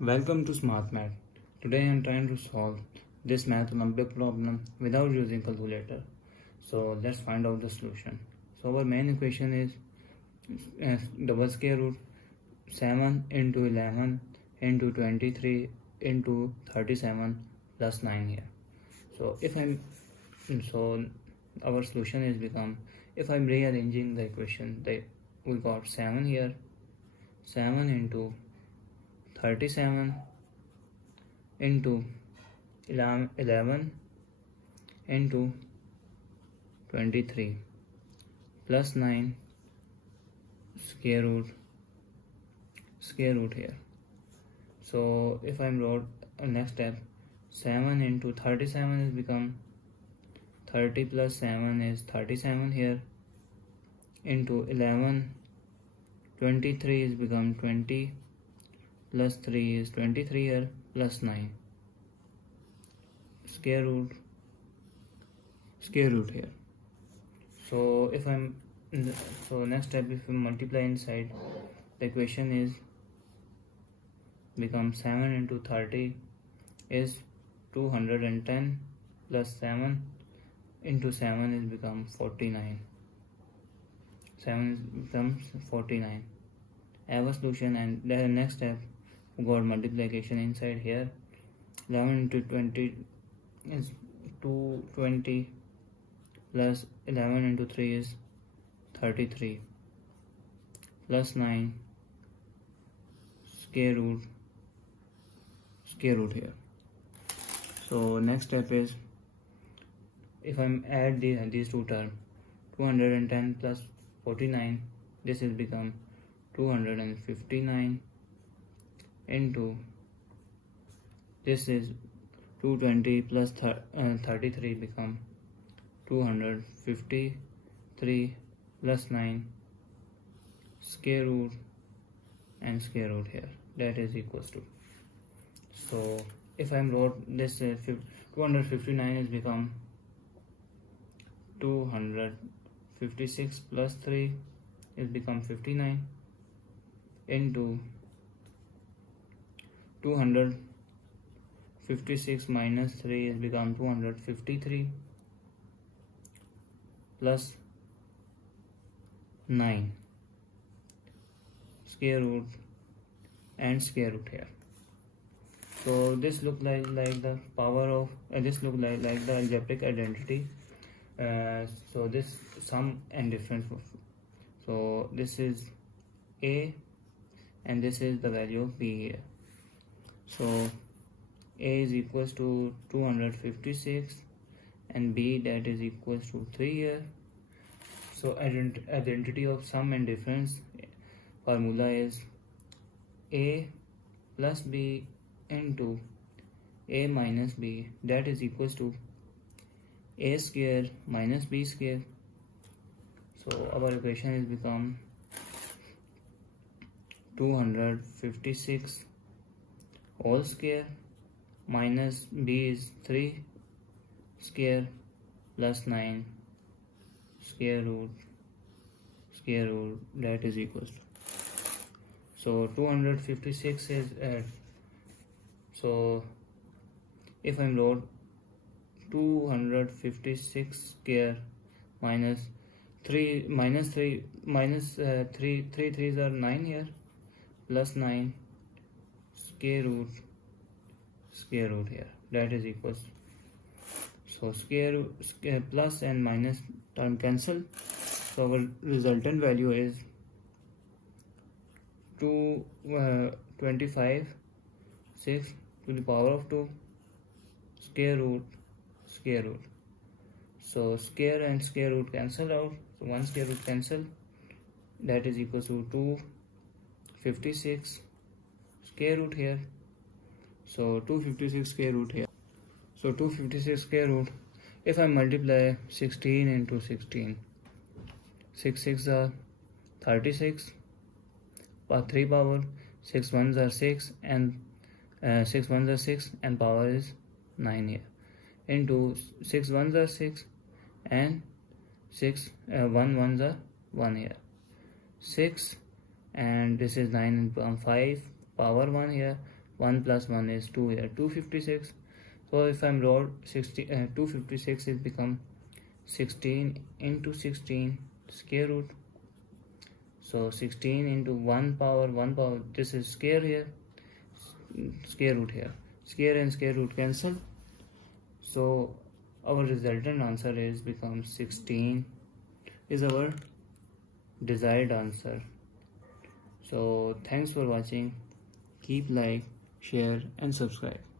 Welcome to Smart Math. Today I am trying to solve this math Olympiad problem without using calculator. So let's find out the solution. So our main equation is double square root 7 into 11 into 23 into 37 plus 9 here. So our solution is become, if I'm rearranging the equation, we got 7 here, 7 into 37 into 11 into 23 plus 9 square root here. So if I wrote next step, 7 into 37 is become 30 plus 7 is 37 here, into 11 23 is become 20 plus 3 is 23 here, plus 9 square root here. So next step, if we multiply inside, the equation is become 7 into 30 is 210 plus 7 into 7 is become 49. 7 becomes 49. I have a solution, and the next step we got multiplication inside here. 11 into 20 is 220 plus 11 into 3 is 33 plus 9 square root here. So next step is, if I add these two terms, 210 plus 49, this is become 259 into this is 220 plus 33 become 253 plus 9 square root and square root here, that is equals to. So if I wrote this 259 is become 256 plus 3 is become 59 into 256 minus 3 is become 253 plus 9 square root and square root here. So this look like the power of this look like the algebraic identity. So this sum and difference. So this is A and this is the value of B here. So A is equals to 256 and B, that is equals to 3 here. So identity of sum and difference formula is A plus B into A minus B, that is equals to A square minus B square. So our equation is become 256 whole square minus B is 3 square plus 9 square root, that is equals to. So 256 is so if I wrote 256 square minus 3 threes are 9 here, plus 9 square root here, that is equals. So square plus and minus term cancel. So our resultant value is 225 6 to the power of 2 square root. So square and square root cancel out, so one square root cancel, that is equal to 256 square root here. So 256 square root here. So 256 square root, if I multiply 16 into 16, 6 6 are 36, 3 power, 6 ones are 6 and 6 ones are 6 and power is 9 here, into 6 ones are 6 and 6 1 ones are 1 here, 6 and this is 9 and 5 power 1 here, 1 plus 1 is 2 here, 256. So if I'm wrote 256, it become 16 into 16 square root. So 16 into 1 power, this is square here, square root here, square and square root cancel. So our resultant answer is become 16 is our desired answer. So thanks for watching. Keep like, share and subscribe.